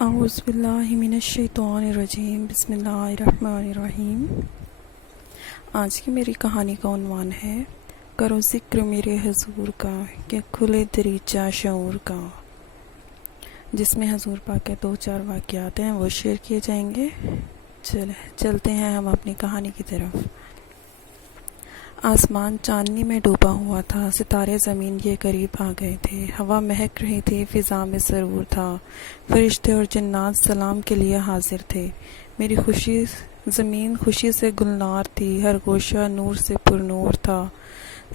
اعوذ باللہ من الشیطان الرجیم، بسم اللہ الرحمن الرحیم۔ آج کی میری کہانی کا عنوان ہے کرو ذکر میرے حضور کا کہ کھلے دریچہ شعور کا، جس میں حضور پاک کے 2-4 واقعات ہیں وہ شیئر کیے جائیں گے۔ چلتے ہیں ہم اپنی کہانی کی طرف۔ آسمان چاندنی میں ڈوبا ہوا تھا، ستارے زمین کے قریب آ گئے تھے، ہوا مہک رہی تھی، فضا میں سرور تھا، فرشتے اور جنات سلام کے لیے حاضر تھے۔ میری زمین خوشی سے گلنار تھی، ہر گوشہ نور سے پر نور تھا۔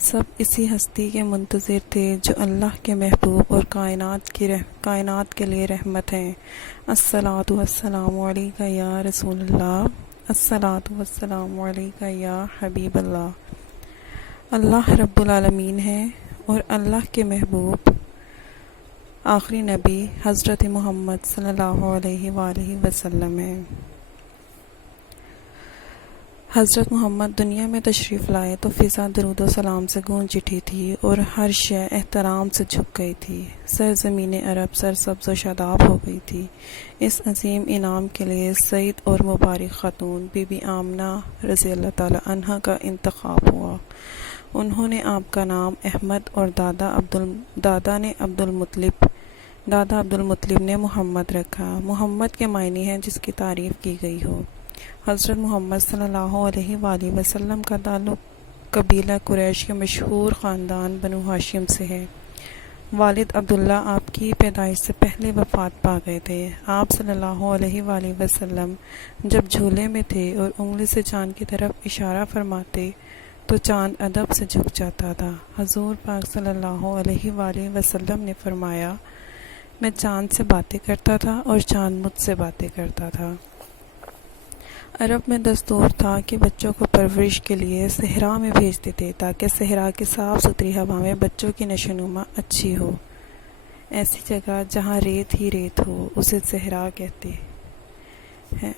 سب اسی ہستی کے منتظر تھے جو اللہ کے محبوب اور کائنات کے لیے رحمت ہیں۔ الصلاۃ والسلام علیکہ یا رسول اللہ، الصلاۃ والسلام علیکہ یا حبیب اللہ۔ اللہ رب العالمین ہے اور اللہ کے محبوب آخری نبی حضرت محمد صلی اللہ علیہ وآلہ وسلم ہے۔ حضرت محمد دنیا میں تشریف لائے تو فضا درود و سلام سے گونج اٹھی تھی اور ہر شے احترام سے جھک گئی تھی۔ سرزمین عرب سرسبز و شاداب ہو گئی تھی۔ اس عظیم انعام کے لیے سعید اور مبارک خاتون بی بی آمنہ رضی اللہ تعالی عنہ کا انتخاب ہوا۔ انہوں نے آپ کا نام احمد اور دادا عبد المطلب نے محمد رکھا۔ محمد کے معنی ہیں جس کی تعریف کی گئی ہو۔ حضرت محمد صلی اللہ علیہ وآلہ وسلم کا تعلق قبیلہ قریش کے مشہور خاندان بنو ہاشم سے ہے۔ والد عبداللہ آپ کی پیدائش سے پہلے وفات پا گئے تھے۔ آپ صلی اللہ علیہ وآلہ وسلم جب جھولے میں تھے اور انگلی سے چاند کی طرف اشارہ فرماتے تو چاند ادب سے جھک جاتا تھا۔ حضور پاک صلی اللہ علیہ وآلہ وسلم نے فرمایا، میں چاند سے باتیں کرتا تھا اور چاند مجھ سے باتیں کرتا تھا۔ عرب میں دستور تھا کہ بچوں کو پرورش کے لیے صحرا میں بھیجتے تھے تاکہ صحرا کی صاف ستھری ہوا میں بچوں کی نشوونما اچھی ہو۔ ایسی جگہ جہاں ریت ہی ریت ہو اسے صحرا کہتے ہیں۔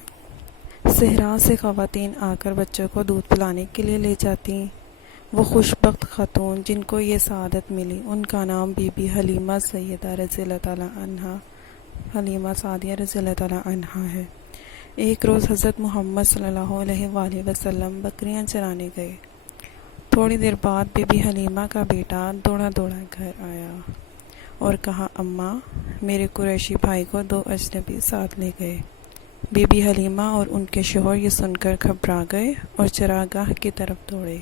صحرا سے خواتین آ کر بچوں کو دودھ پلانے کے لیے لے جاتی۔ وہ خوش بخت خاتون جن کو یہ سعادت ملی ان کا نام بی بی حلیمہ سیدہ رضی اللہ تعالی عنہ، حلیمہ سعدیہ رضی اللہ تعالی عنہ ہے۔ ایک روز حضرت محمد صلی اللہ علیہ وآلہ وسلم بکریاں چرانے گئے۔ تھوڑی دیر بعد بی بی حلیمہ کا بیٹا دوڑا گھر آیا اور کہا، اماں، میرے قریشی بھائی کو 2 اجنبی ساتھ لے گئے۔ بی بی حلیمہ اور ان کے شوہر یہ سن کر گھبرا گئے اور چراگاہ کی طرف دوڑے۔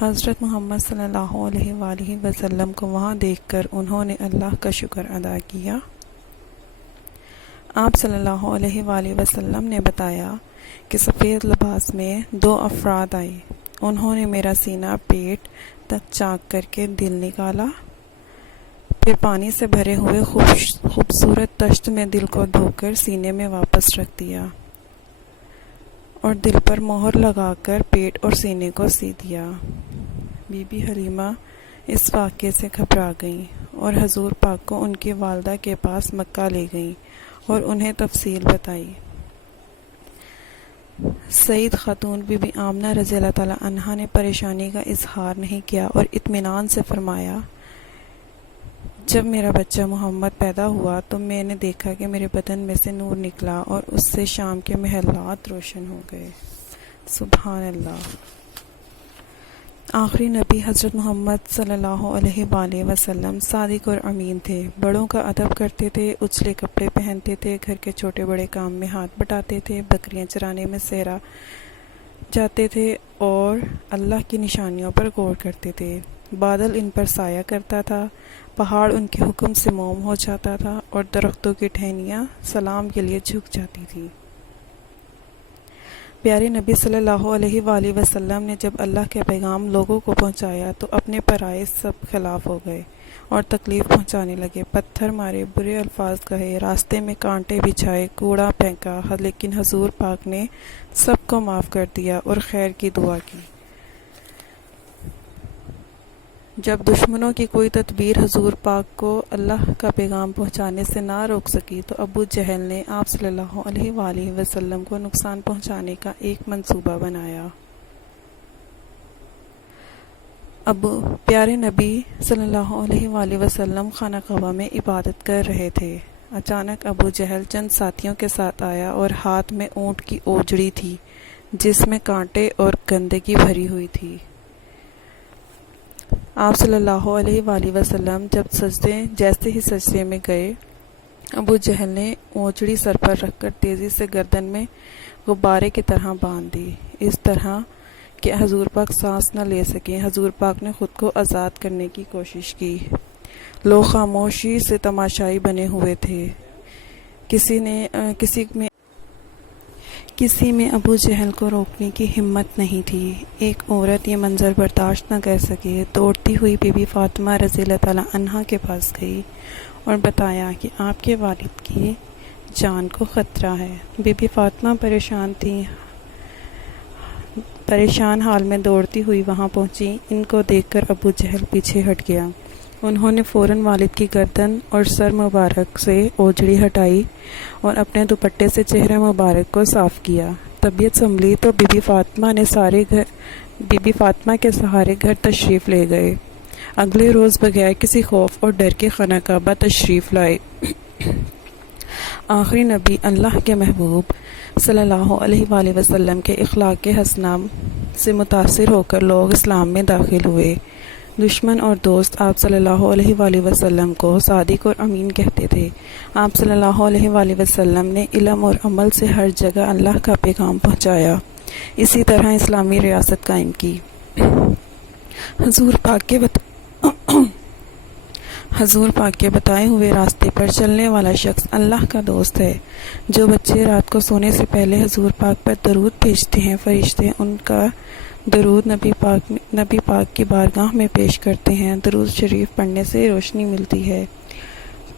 حضرت محمد صلی اللہ علیہ وآلہ وسلم کو وہاں دیکھ کر انہوں نے اللہ کا شکر ادا کیا۔ آپ صلی اللہ علیہ وآلہ وسلم نے بتایا کہ سفید لباس میں 2 افراد آئے۔ انہوں نے میرا سینہ پیٹ تک چاک کر کے دل نکالا، پھر پانی سے بھرے ہوئے خوبصورت طشت میں دل کو دھو کر سینے میں واپس رکھ دیا اور دل پر مہر لگا کر پیٹ اور سینے کو سی دیا۔ بی بی حلیمہ اس واقعے سے گھبرا گئیں اور حضور پاک کو ان کی والدہ کے پاس مکہ لے گئیں اور انہیں تفصیل بتائی۔ سعید خاتون بی بی آمنہ رضی اللہ تعالی عنہا نے پریشانی کا اظہار نہیں کیا اور اطمینان سے فرمایا، جب میرا بچہ محمد پیدا ہوا تو میں نے دیکھا کہ میرے بدن میں سے نور نکلا اور اس سے شام کے محلات روشن ہو گئے۔ سبحان اللہ۔ آخری نبی حضرت محمد صلی اللہ علیہ وآلہ وسلم صادق اور امین تھے، بڑوں کا ادب کرتے تھے، اچھلے کپڑے پہنتے تھے، گھر کے چھوٹے بڑے کام میں ہاتھ بٹاتے تھے، بکریاں چرانے میں صحرا جاتے تھے اور اللہ کی نشانیوں پر غور کرتے تھے۔ بادل ان پر سایہ کرتا تھا، پہاڑ ان کے حکم سے موم ہو جاتا تھا اور درختوں کی ٹہنیاں سلام کے لیے جھک جاتی تھی۔ پیارے نبی صلی اللہ علیہ وآلہ وسلم نے جب اللہ کے پیغام لوگوں کو پہنچایا تو اپنے پرائے سب خلاف ہو گئے اور تکلیف پہنچانے لگے، پتھر مارے، برے الفاظ کہے، راستے میں کانٹے بچھائے، کوڑا پھینکا، لیکن حضور پاک نے سب کو معاف کر دیا اور خیر کی دعا کی۔ جب دشمنوں کی کوئی تدبیر حضور پاک کو اللہ کا پیغام پہنچانے سے نہ روک سکی تو ابو جہل نے آپ صلی اللہ علیہ وآلہ وسلم کو نقصان پہنچانے کا ایک منصوبہ بنایا۔ پیارے نبی صلی اللہ علیہ وآلہ وسلم خانہ کعبہ میں عبادت کر رہے تھے۔ اچانک ابو جہل چند ساتھیوں کے ساتھ آیا اور ہاتھ میں اونٹ کی اوجڑی تھی جس میں کانٹے اور گندگی بھری ہوئی تھی۔ آپ صلی اللہ علیہ وآلہ وسلم جیسے ہی سجدے میں گئے، ابو جہل نے اوجڑی سر پر رکھ کر تیزی سے گردن میں غبارے کی طرح باندھ دی، اس طرح کہ حضور پاک سانس نہ لے سکیں۔ حضور پاک نے خود کو آزاد کرنے کی کوشش کی۔ لوگ خاموشی سے تماشائی بنے ہوئے تھے۔ کسی میں ابو جہل کو روکنے کی ہمت نہیں تھی۔ ایک عورت یہ منظر برداشت نہ کر سکے، دوڑتی ہوئی بی بی فاطمہ رضی اللہ تعالیٰ عنہا کے پاس گئی اور بتایا کہ آپ کے والد کی جان کو خطرہ ہے۔ بی بی فاطمہ پریشان تھی، پریشان حال میں دوڑتی ہوئی وہاں پہنچی۔ ان کو دیکھ کر ابو جہل پیچھے ہٹ گیا۔ انہوں نے فوراً والد کی گردن اور سر مبارک سے اوجڑی ہٹائی اور اپنے دوپٹے سے چہرہ مبارک کو صاف کیا۔ طبیعت سنبھلی تو بی بی فاطمہ کے سہارے گھر تشریف لے گئے۔ اگلے روز بغیر کسی خوف اور ڈر کے خانہ کعبہ تشریف لائے۔ آخری نبی اللہ کے محبوب صلی اللہ علیہ وآلہ وسلم کے اخلاق حسنہ سے متاثر ہو کر لوگ اسلام میں داخل ہوئے۔ دشمن اور دوست آپ صلی اللہ علیہ وآلہ وسلم کو صادق اور امین کہتے تھے۔ آپ صلی اللہ علیہ وآلہ وسلم نے علم اور عمل سے ہر جگہ اللہ کا پیغام پہنچایا، اسی طرح اسلامی ریاست قائم کی۔ حضور پاک کے بتائے ہوئے راستے پر چلنے والا شخص اللہ کا دوست ہے۔ جو بچے رات کو سونے سے پہلے حضور پاک پر درود بھیجتے ہیں، فرشتے ان کا درود نبی پاک کی بارگاہ میں پیش کرتے ہیں۔ درود شریف پڑھنے سے روشنی ملتی ہے۔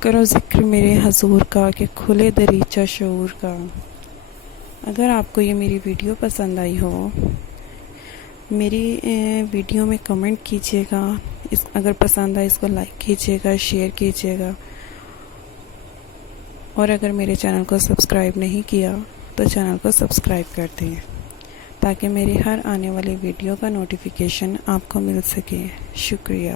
کرو ذکر میرے حضور کا کہ کھلے دریچہ شعور کا۔ اگر آپ کو یہ میری ویڈیو پسند آئی ہو، میری ویڈیو میں کمنٹ کیجیے گا، اگر پسند آئے اس کو لائک کیجیے گا، شیئر کیجیے گا، اور اگر میرے چینل کو سبسکرائب نہیں کیا تو چینل کو سبسکرائب کر دیں تاکہ میری ہر آنے والی ویڈیو کا نوٹیفیکیشن آپ کو مل سکے۔ شکریہ۔